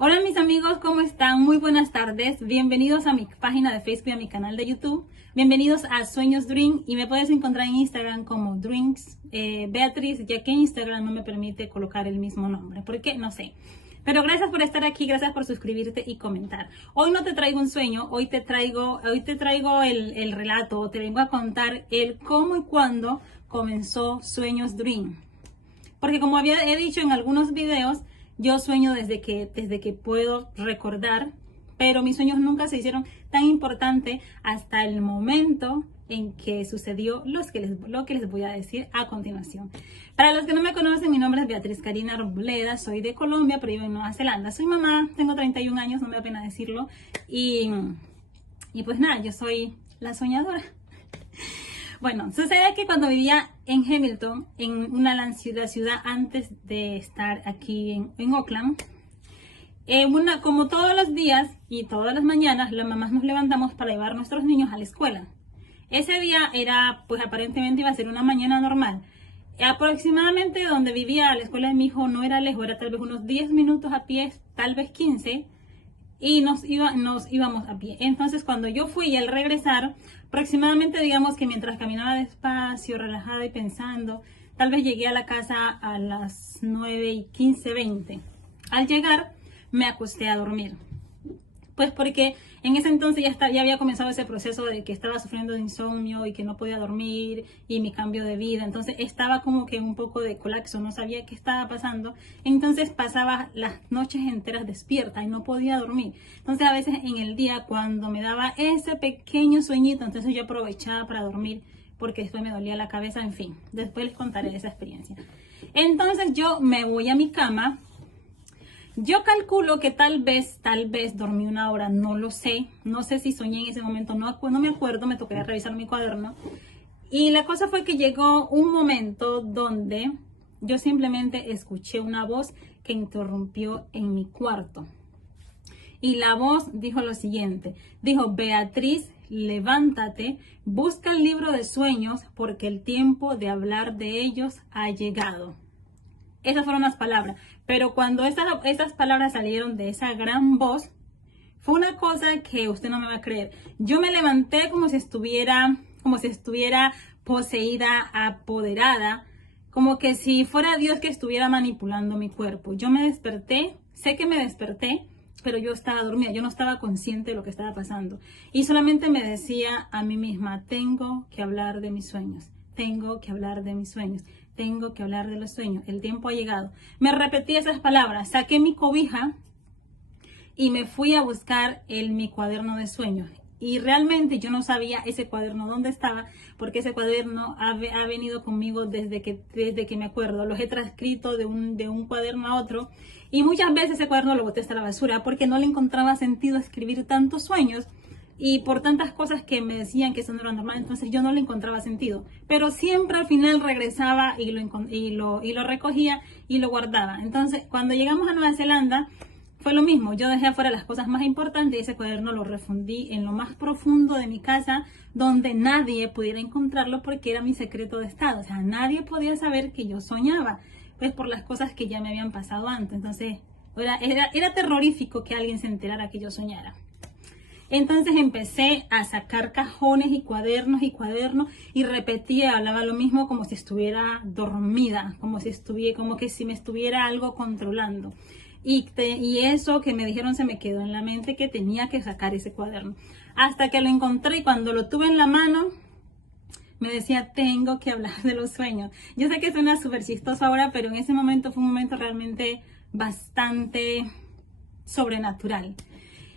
Hola mis amigos, ¿cómo están? Muy buenas tardes. Bienvenidos a mi página de Facebook y a mi canal de YouTube. Bienvenidos a Sueños Dream y me puedes encontrar en Instagram como Drinks Beatriz, ya que Instagram no me permite colocar el mismo nombre. ¿Por qué? No sé. Pero gracias por estar aquí, gracias por suscribirte y comentar. Hoy no te traigo un sueño, hoy te traigo el relato, te vengo a contar el cómo y cuándo comenzó Sueños Dream. Porque como he dicho en algunos videos, yo sueño desde que puedo recordar, pero mis sueños nunca se hicieron tan importantes hasta el momento en que sucedió lo que les voy a decir a continuación. Para los que no me conocen, mi nombre es Beatriz Karina Arboleda, soy de Colombia, pero vivo en Nueva Zelanda. Soy mamá, tengo 31 años, no me da pena decirlo, y pues nada, yo soy la soñadora. Bueno, sucede que cuando vivía en Hamilton, en la ciudad antes de estar aquí en Oakland, como todos los días y todas las mañanas, las mamás nos levantamos para llevar a nuestros niños a la escuela. Ese día pues aparentemente iba a ser una mañana normal. Aproximadamente donde vivía la escuela de mi hijo no era lejos, era tal vez unos 10 minutos a pie, tal vez 15, y nos íbamos a pie. Entonces cuando yo fui y al regresar, aproximadamente digamos que mientras caminaba despacio, relajada y pensando, tal vez llegué a la casa a las 9:15, 20. Al llegar me acosté a dormir. Pues porque en ese entonces ya había comenzado ese proceso de que estaba sufriendo de insomnio y que no podía dormir y mi cambio de vida. Entonces estaba como que un poco de colapso, no sabía qué estaba pasando. Entonces pasaba las noches enteras despierta y no podía dormir. Entonces a veces en el día cuando me daba ese pequeño sueñito, entonces yo aprovechaba para dormir porque después me dolía la cabeza, en fin. Después les contaré esa experiencia. Entonces yo me voy a mi cama. Yo calculo que tal vez dormí una hora, no lo sé. No sé si soñé en ese momento, no me acuerdo, me tocaría revisar mi cuaderno. Y la cosa fue que llegó un momento donde yo simplemente escuché una voz que interrumpió en mi cuarto. Y la voz dijo lo siguiente, dijo: Beatriz, levántate, busca el libro de sueños porque el tiempo de hablar de ellos ha llegado. Esas fueron las palabras, pero cuando esas palabras salieron de esa gran voz, fue una cosa que usted no me va a creer. Yo me levanté como si estuviera poseída, apoderada, como que si fuera Dios que estuviera manipulando mi cuerpo. Yo me desperté, sé que me desperté, pero yo estaba dormida, yo no estaba consciente de lo que estaba pasando. Y solamente me decía a mí misma: tengo que hablar de mis sueños, tengo que hablar de mis sueños. Tengo que hablar de los sueños, el tiempo ha llegado. Me repetí esas palabras, saqué mi cobija y me fui a buscar mi cuaderno de sueños. Y realmente yo no sabía ese cuaderno dónde estaba, porque ese cuaderno ha venido conmigo desde que me acuerdo. Los he transcrito de un cuaderno a otro y muchas veces ese cuaderno lo boté hasta la basura porque no le encontraba sentido escribir tantos sueños. Y por tantas cosas que me decían que eso no era normal, entonces yo no le encontraba sentido. Pero siempre al final regresaba y lo recogía y lo guardaba. Entonces, cuando llegamos a Nueva Zelanda, fue lo mismo. Yo dejé afuera las cosas más importantes y ese cuaderno lo refundí en lo más profundo de mi casa, donde nadie pudiera encontrarlo porque era mi secreto de estado. O sea, nadie podía saber que yo soñaba, pues por las cosas que ya me habían pasado antes. Entonces, era terrorífico que alguien se enterara que yo soñara. Entonces empecé a sacar cajones y cuadernos y repetía, hablaba lo mismo como si estuviera dormida, como que si me estuviera algo controlando. Y eso que me dijeron se me quedó en la mente, que tenía que sacar ese cuaderno. Hasta que lo encontré y cuando lo tuve en la mano, me decía: tengo que hablar de los sueños. Yo sé que suena súper chistoso ahora, pero en ese momento fue un momento realmente bastante sobrenatural.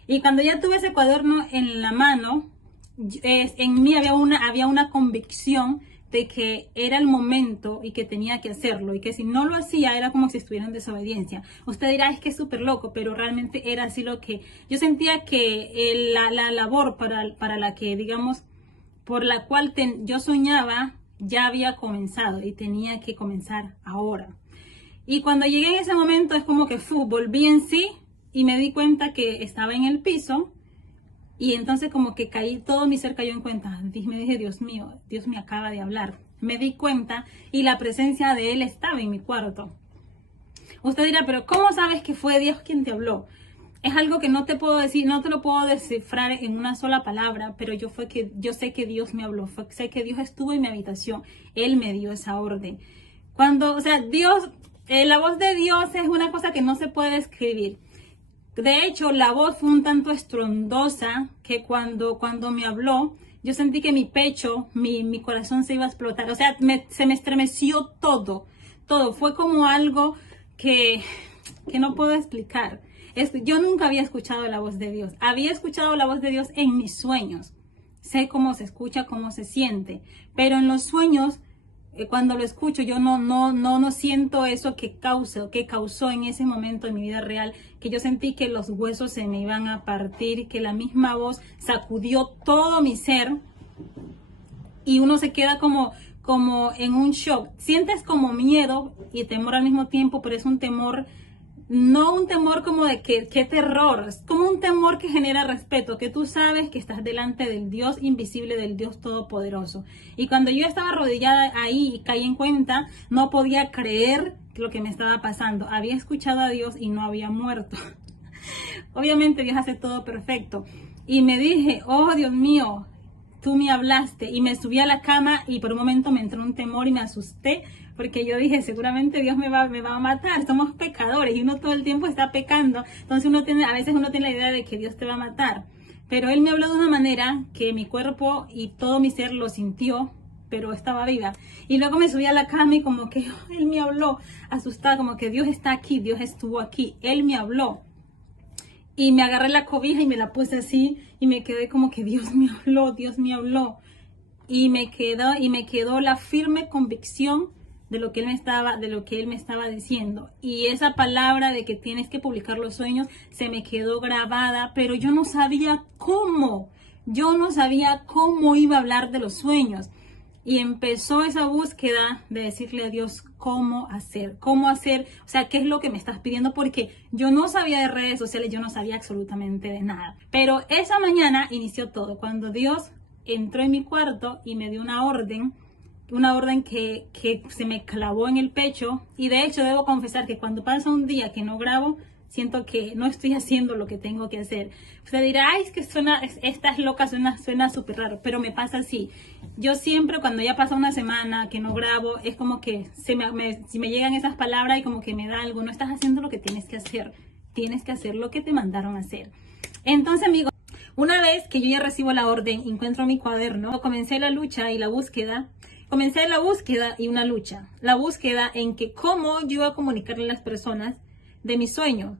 Y cuando ya tuve ese cuaderno en la mano, en mí había una convicción de que era el momento y que tenía que hacerlo, y que si no lo hacía era como si estuviera en desobediencia. Usted dirá: es que es súper loco, pero realmente era así lo que yo sentía, que la labor para la que, digamos, por la cual yo soñaba ya había comenzado y tenía que comenzar ahora. Y cuando llegué en ese momento es como que volví en sí. Y me di cuenta que estaba en el piso y entonces como que todo mi ser cayó en cuenta. Me dije: Dios mío, Dios me acaba de hablar. Me di cuenta y la presencia de Él estaba en mi cuarto. Usted dirá: pero ¿cómo sabes que fue Dios quien te habló? es algo que no te puedo decir, no te lo puedo descifrar en una sola palabra, pero yo sé que Dios me habló, sé que Dios estuvo en mi habitación, Él me dio esa orden. Cuando, o sea, Dios, la voz de Dios es una cosa que no se puede describir. De hecho, la voz fue un tanto estrondosa que cuando me habló, yo sentí que mi pecho, mi corazón se iba a explotar. O sea, se me estremeció todo. Fue como algo que no puedo explicar. Yo nunca había escuchado la voz de Dios. Había escuchado la voz de Dios en mis sueños. Sé cómo se escucha, cómo se siente. Pero en los sueños, cuando lo escucho, yo no siento eso que causó en ese momento en mi vida real, que yo sentí que los huesos se me iban a partir, que la misma voz sacudió todo mi ser y uno se queda como en un shock. Sientes como miedo y temor al mismo tiempo, pero es un temor, no un temor como de qué terror, es como un temor que genera respeto, que tú sabes que estás delante del Dios invisible, del Dios todopoderoso. Y cuando yo estaba arrodillada ahí y caí en cuenta, no podía creer lo que me estaba pasando. Había escuchado a Dios y no había muerto. Obviamente Dios hace todo perfecto. Y me dije, oh Dios mío, tú me hablaste. Y me subí a la cama y por un momento me entró un temor y me asusté, porque yo dije, seguramente Dios me va a matar, somos pecadores y uno todo el tiempo está pecando, entonces a veces uno tiene la idea de que Dios te va a matar, pero Él me habló de una manera que mi cuerpo y todo mi ser lo sintió, pero estaba viva. Y luego me subí a la cama y como que Él me habló, asustada, como que Dios está aquí, Dios estuvo aquí, Él me habló. Y me agarré la cobija y me la puse así y me quedé como que Dios me habló, Dios me habló. Y me quedó la firme convicción de lo que él me estaba diciendo. Y esa palabra de que tienes que publicar los sueños se me quedó grabada, pero yo no sabía cómo. Yo no sabía cómo iba a hablar de los sueños. Y empezó esa búsqueda de decirle a Dios cómo hacer, o sea, qué es lo que me estás pidiendo, porque yo no sabía de redes sociales, yo no sabía absolutamente de nada. Pero esa mañana inició todo, cuando Dios entró en mi cuarto y me dio una orden que se me clavó en el pecho. Y de hecho debo confesar que cuando pasa un día que no grabo, siento que no estoy haciendo lo que tengo que hacer. Usted dirá, ay, es que estás loca, suena súper raro, pero me pasa así. Yo siempre, cuando ya pasa una semana que no grabo, es como que si me llegan esas palabras y como que me da algo, no estás haciendo lo que tienes que hacer lo que te mandaron a hacer. Entonces, amigos, una vez que yo ya recibo la orden, encuentro mi cuaderno, comencé la lucha y la búsqueda. Comencé la búsqueda y una lucha. La búsqueda en que cómo yo iba a comunicarle a las personas de mi sueño.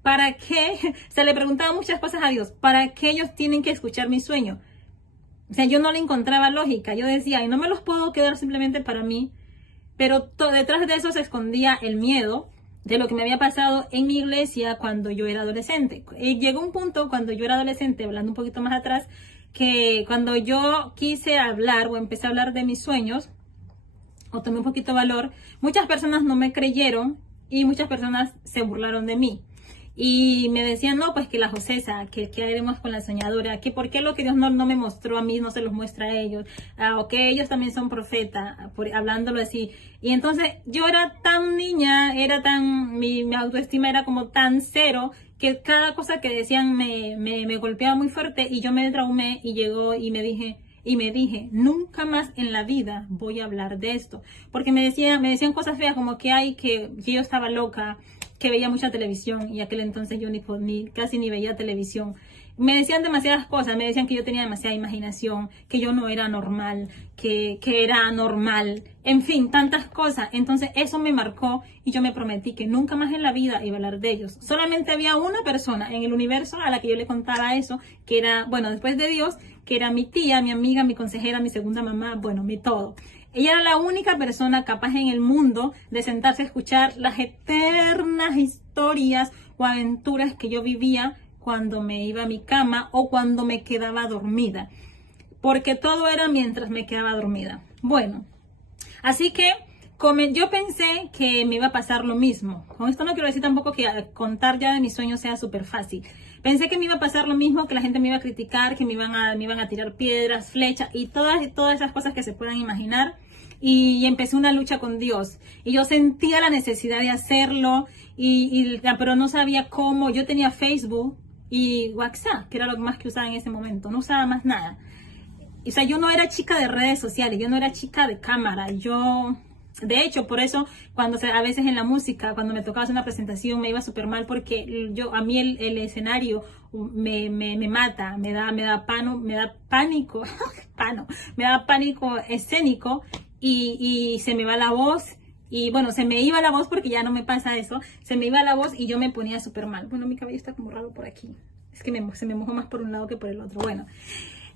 ¿Para qué? Se le preguntaba muchas cosas a Dios. ¿Para qué ellos tienen que escuchar mi sueño? O sea, yo no le encontraba lógica. Yo decía, y no me los puedo quedar simplemente para mí. Pero detrás de eso se escondía el miedo de lo que me había pasado en mi iglesia cuando yo era adolescente. Y llegó un punto cuando yo era adolescente, hablando un poquito más atrás, que cuando yo quise hablar o empecé a hablar de mis sueños, o tomé un poquito de valor, muchas personas no me creyeron y muchas personas se burlaron de mí. Y me decían, no, pues que la Josesa, que haremos con la soñadora, que por qué lo que Dios no me mostró a mí, no se los muestra a ellos, o que ellos también son profetas, hablándolo así. Y entonces yo era tan niña, mi autoestima era como tan cero, que cada cosa que decían me golpeaba muy fuerte y yo me traumé y llegó y me dije, nunca más en la vida voy a hablar de esto. Porque me decían cosas feas como que yo estaba loca, que veía mucha televisión y aquel entonces yo casi ni veía televisión. Me decían demasiadas cosas, me decían que yo tenía demasiada imaginación, que yo no era normal, que era anormal, en fin, tantas cosas. Entonces eso me marcó y yo me prometí que nunca más en la vida iba a hablar de ellos. Solamente había una persona en el universo a la que yo le contaba eso, que era, bueno, después de Dios, que era mi tía, mi amiga, mi consejera, mi segunda mamá, bueno, mi todo. Ella era la única persona capaz en el mundo de sentarse a escuchar las eternas historias o aventuras que yo vivía cuando me iba a mi cama o cuando me quedaba dormida. Porque todo era mientras me quedaba dormida. Bueno, así que yo pensé que me iba a pasar lo mismo. Con esto no quiero decir tampoco que contar ya de mis sueños sea súper fácil. Pensé que me iba a pasar lo mismo, que la gente me iba a criticar, que me iban a tirar piedras, flechas y todas esas cosas que se puedan imaginar. y empecé una lucha con Dios. Y yo sentía la necesidad de hacerlo, pero no sabía cómo. Yo tenía Facebook y WhatsApp, que era lo más que usaba en ese momento, no usaba más nada. O sea, yo no era chica de redes sociales, yo no era chica de cámara, de hecho, por eso, a veces en la música, cuando me tocaba hacer una presentación, me iba súper mal porque a mí el escenario me mata, me da pánico, me da pánico escénico y se me va la voz. Y bueno, se me iba la voz porque ya no me pasa eso, se me iba la voz y yo me ponía súper mal. Bueno, mi cabello está como raro por aquí, es que se me mojó más por un lado que por el otro. Bueno.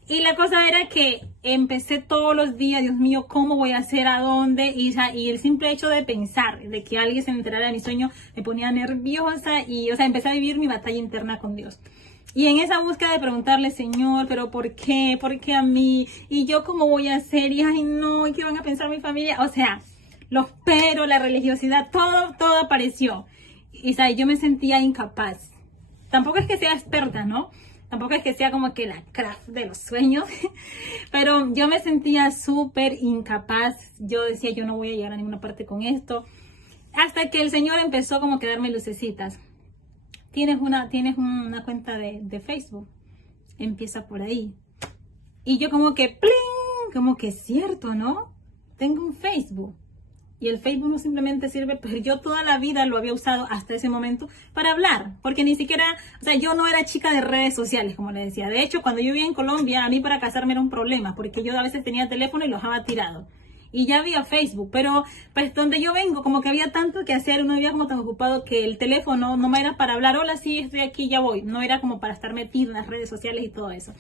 Y la cosa era que empecé todos los días, Dios mío, ¿cómo voy a hacer? ¿A dónde? Y el simple hecho de pensar, de que alguien se enterara de mi sueño, me ponía nerviosa y, o sea, empecé a vivir mi batalla interna con Dios. Y en esa búsqueda de preguntarle, Señor, ¿pero por qué? ¿Por qué a mí? ¿Y yo cómo voy a hacer? Y, ay, no, ¿y qué van a pensar mi familia? O sea, la religiosidad, todo apareció. Y, ¿sabes? Yo me sentía incapaz. Tampoco es que sea experta, ¿no? Tampoco es que sea como que la craft de los sueños, pero yo me sentía súper incapaz. Yo decía, yo no voy a llegar a ninguna parte con esto. Hasta que el Señor empezó como que a darme lucecitas. Tienes una cuenta de Facebook. Empieza por ahí. Y yo como que, ¡pling! Como que es cierto, ¿no? Tengo un Facebook. Y el Facebook no simplemente sirve, pero yo toda la vida lo había usado hasta ese momento para hablar, porque ni siquiera, o sea, yo no era chica de redes sociales, como le decía. De hecho, cuando yo vivía en Colombia, a mí para casarme era un problema, porque yo a veces tenía teléfono y lo dejaba tirado. Y ya había Facebook, pero pues donde yo vengo, como que había tanto que hacer, uno vivía como tan ocupado que el teléfono no me era para hablar, hola, sí, estoy aquí, ya voy. No era como para estar metida en las redes sociales y todo eso.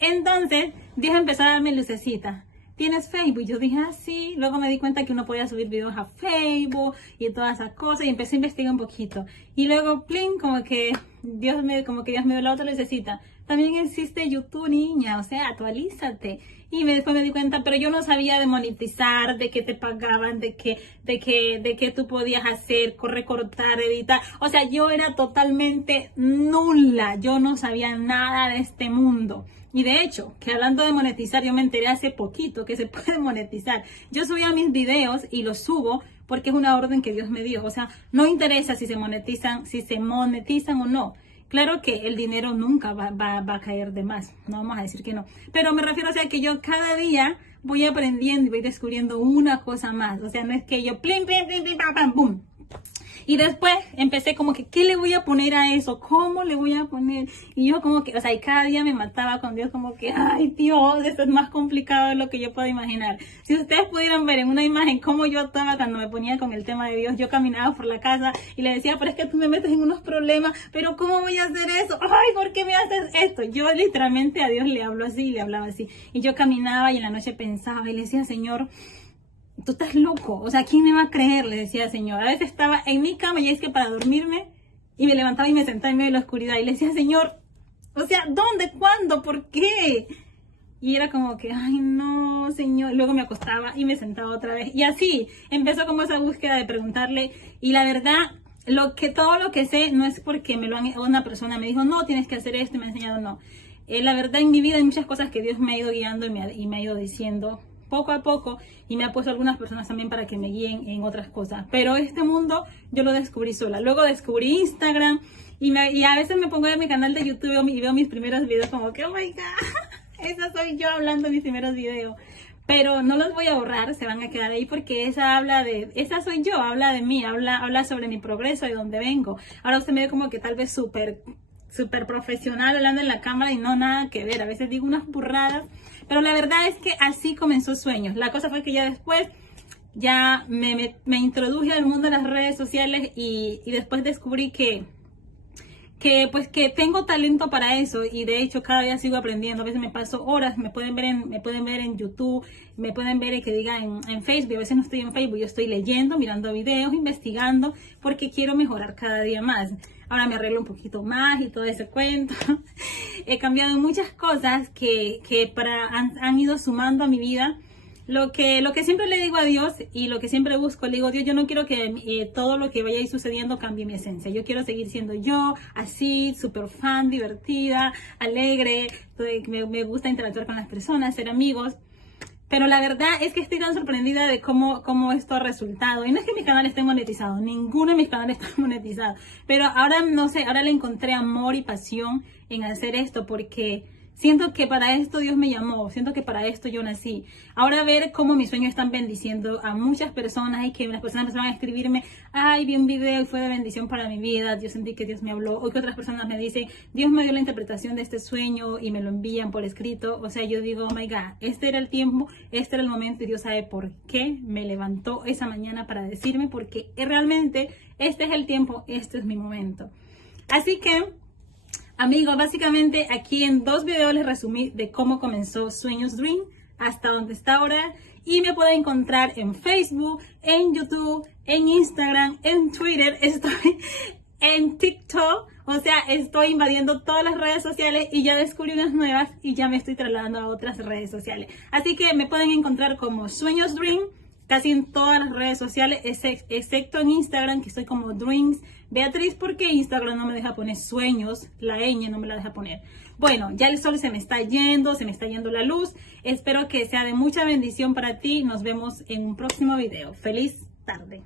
Entonces, Dios empezó a darme lucecita. ¿Tienes Facebook? Yo dije, sí. Luego me di cuenta que uno podía subir videos a Facebook y todas esas cosas y empecé a investigar un poquito. Y luego, plin, como que Dios me dio la otra lucecita. También existe YouTube, niña, o sea, actualízate. Y después me di cuenta, pero yo no sabía de monetizar, de que te pagaban, de que tú podías hacer, recortar, editar. O sea, yo era totalmente nula. Yo no sabía nada de este mundo. Y de hecho, que hablando de monetizar, yo me enteré hace poquito que se puede monetizar. Yo subía mis videos y los subo porque es una orden que Dios me dio. O sea, no interesa si se monetizan o no. Claro que el dinero nunca va a caer de más, no vamos a decir que no. Pero me refiero, o sea, que yo cada día voy aprendiendo y voy descubriendo una cosa más. O sea, no es que yo plim, plim, plim, plim, pam, pam, boom. Y después empecé como que, ¿qué le voy a poner a eso? ¿Cómo le voy a poner? Y yo como que, o sea, y cada día me mataba con Dios como que, ay Dios, esto es más complicado de lo que yo puedo imaginar. Si ustedes pudieran ver en una imagen cómo yo estaba cuando me ponía con el tema de Dios, yo caminaba por la casa y le decía, pero es que tú me metes en unos problemas, pero ¿cómo voy a hacer eso? Ay, ¿por qué me haces esto? Yo literalmente a Dios le hablo así, le hablaba así. Y yo caminaba y en la noche pensaba y le decía, Señor, tú estás loco, o sea, ¿quién me va a creer? Le decía al Señor. A veces estaba en mi cama y es que para dormirme y me levantaba y me sentaba en medio de la oscuridad y le decía, Señor, o sea, ¿dónde? ¿Cuándo? ¿Por qué? Y era como que, ay no, Señor. Luego me acostaba y me sentaba otra vez. Y así empezó como esa búsqueda de preguntarle. Y la verdad, todo lo que sé no es porque una persona me dijo, no, tienes que hacer esto y me ha enseñado, no. La verdad, en mi vida hay muchas cosas que Dios me ha ido guiando y me ha ido diciendo poco a poco, y me ha puesto algunas personas también para que me guíen en otras cosas. Pero este mundo yo lo descubrí sola. Luego descubrí Instagram y a veces me pongo en mi canal de YouTube y veo mis primeros videos como que, oh my God, esa soy yo hablando en mis primeros videos. Pero no los voy a borrar, se van a quedar ahí porque esa soy yo, habla de mí, habla sobre mi progreso y dónde vengo. Ahora usted me ve como que tal vez súper profesional hablando en la cámara y no nada que ver. A veces digo unas burradas, pero la verdad es que así comenzó Sueños. La cosa fue que ya después me introduje al mundo de las redes sociales y después descubrí que tengo talento para eso y de hecho cada día sigo aprendiendo. A veces me paso horas, me pueden ver en YouTube, me pueden ver que diga en Facebook. A veces no estoy en Facebook, yo estoy leyendo, mirando videos, investigando porque quiero mejorar cada día más. Ahora me arreglo un poquito más y todo ese cuento. He cambiado muchas cosas que han ido sumando a mi vida. Lo que siempre le digo a Dios y lo que siempre busco, le digo, Dios, yo no quiero que todo lo que vaya a ir sucediendo cambie mi esencia. Yo quiero seguir siendo yo, así, súper fan, divertida, alegre. Me gusta interactuar con las personas, ser amigos. Pero la verdad es que estoy tan sorprendida de cómo esto ha resultado. Y no es que mi canal esté monetizado, ninguno de mis canales está monetizado. Pero ahora, no sé, ahora le encontré amor y pasión en hacer esto porque siento que para esto Dios me llamó, siento que para esto yo nací. Ahora ver cómo mis sueños están bendiciendo a muchas personas y que las personas empezaron a escribirme, ay, vi un video y fue de bendición para mi vida, yo sentí que Dios me habló, o que otras personas me dicen, Dios me dio la interpretación de este sueño y me lo envían por escrito. O sea, yo digo, oh my God, este era el tiempo, este era el momento y Dios sabe por qué me levantó esa mañana para decirme, porque realmente este es el tiempo, este es mi momento. Así que, amigos, básicamente aquí en 2 videos les resumí de cómo comenzó Sueños Dream hasta donde está ahora, y me pueden encontrar en Facebook, en YouTube, en Instagram, en Twitter, estoy en TikTok, o sea, estoy invadiendo todas las redes sociales y ya descubrí unas nuevas y ya me estoy trasladando a otras redes sociales. Así que me pueden encontrar como Sueños Dream casi en todas las redes sociales, excepto en Instagram, que estoy como Dreams Beatriz, porque Instagram no me deja poner sueños, la ñ no me la deja poner. Bueno, ya el sol se me está yendo la luz. Espero que sea de mucha bendición para ti. Nos vemos en un próximo video. Feliz tarde.